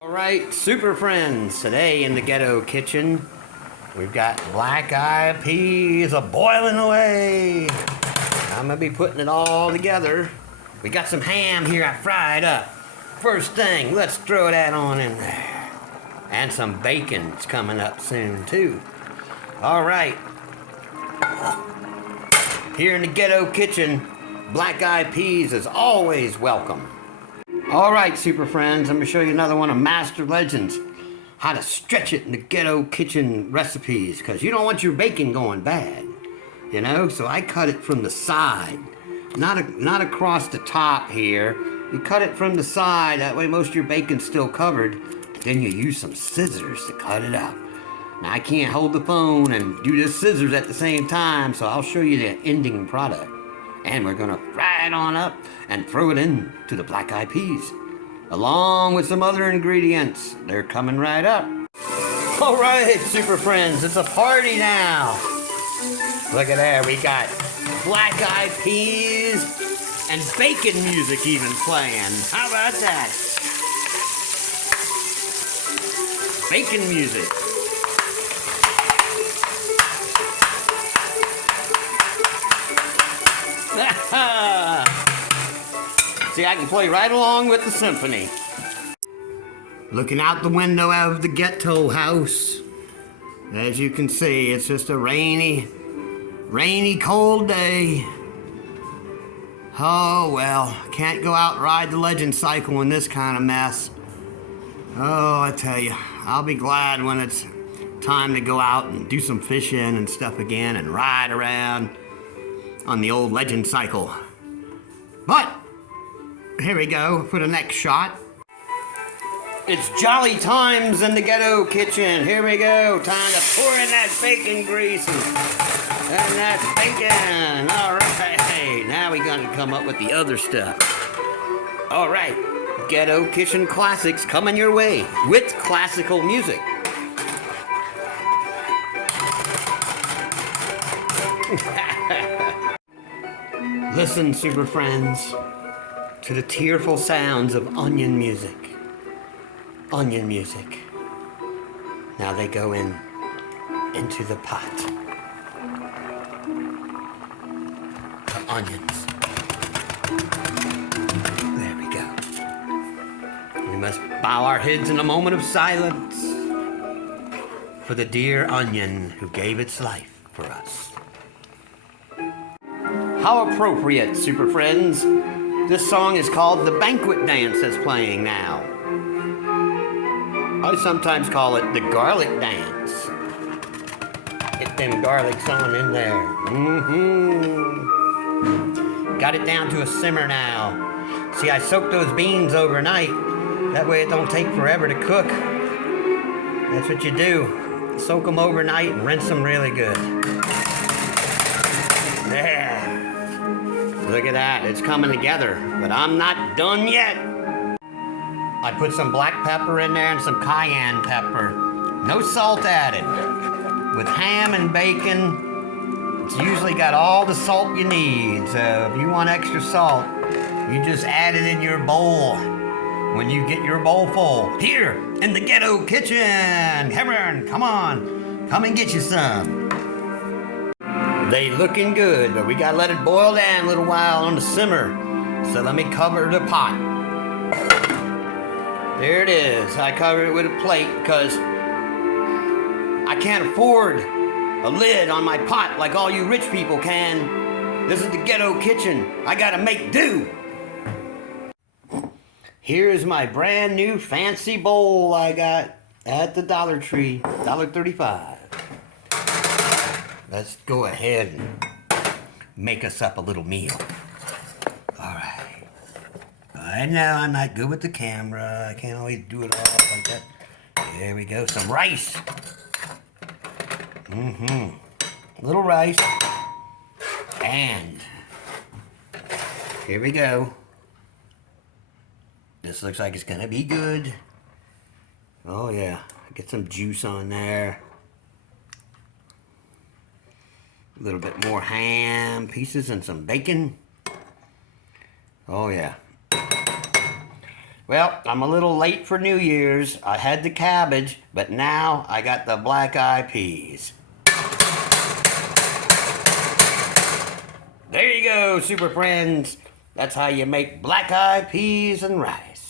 Alright, super friends, today in the ghetto kitchen, we've got black-eyed peas a-boiling away. I'm gonna be putting it all together. We got some ham here I fried up. First thing, let's throw that on in there. And some bacon's coming up soon too. Alright. Here in the ghetto kitchen, black-eyed peas is always welcome. Alright, super friends, I'm going to show you another one of Master Legends. How to stretch it in the ghetto kitchen recipes, because you don't want your bacon going bad. You know, so I cut it from the side. Not across the top here. You cut it from the side, that way most of your bacon's still covered. Then you use some scissors to cut it out. Now I can't hold the phone and do the scissors at the same time, so I'll show you the ending product. And we're gonna fry it on up and throw it into the black-eyed peas, along with some other ingredients. They're coming right up. All right, super friends, it's a party now. Look at there, we got black-eyed peas and bacon music even playing. How about that? Bacon music. See, I can play right along with the symphony. Looking out the window of the ghetto house. As you can see, it's just a rainy, cold day. Oh well, can't go out and ride the legend cycle in this kind of mess. Oh, I tell you, I'll be glad when it's time to go out and do some fishing and stuff again and ride around on the old legend cycle. But here we go for the next shot. It's jolly times in the ghetto kitchen. Here we go. Time to pour in that bacon grease and that bacon. All right. Now we're going to come up with the other stuff. All right. Ghetto kitchen classics coming your way with classical music. Listen, super friends, to the tearful sounds of onion music. Onion music. Now they go into the pot. The onions. There we go. We must bow our heads in a moment of silence for the dear onion who gave its life for us. How appropriate, super friends. This song is called The Banquet Dance that's playing now. I sometimes call it the garlic dance. Get them garlics on in there. Got it down to a simmer now. See, I soaked those beans overnight. That way it don't take forever to cook. That's what you do. Soak them overnight and rinse them really good. There. Look at that, it's coming together, but I'm not done yet. I put some black pepper in there and some cayenne pepper. No salt added. With ham and bacon, it's usually got all the salt you need. So if you want extra salt, you just add it in your bowl when you get your bowl full. Here in the ghetto kitchen. Come on, come and get you some. They looking good, but we gotta let it boil down a little while on the simmer. So let me cover the pot. There it is. I covered it with a plate because I can't afford a lid on my pot like all you rich people can. This is the ghetto kitchen. I gotta make do. Here is my brand new fancy bowl I got at the Dollar Tree, $1.35. Let's go ahead and make us up a little meal. All right. I know I'm not good with the camera. I can't always do it all like that. There we go. Some rice. A little rice. And here we go. This looks like it's gonna be good. Oh yeah. Get some juice on there. A little bit more ham pieces and some bacon. Oh yeah. Well, I'm a little late for New Year's. I had the cabbage, but now I got the black-eyed peas. There you go, super friends. That's how you make black-eyed peas and rice.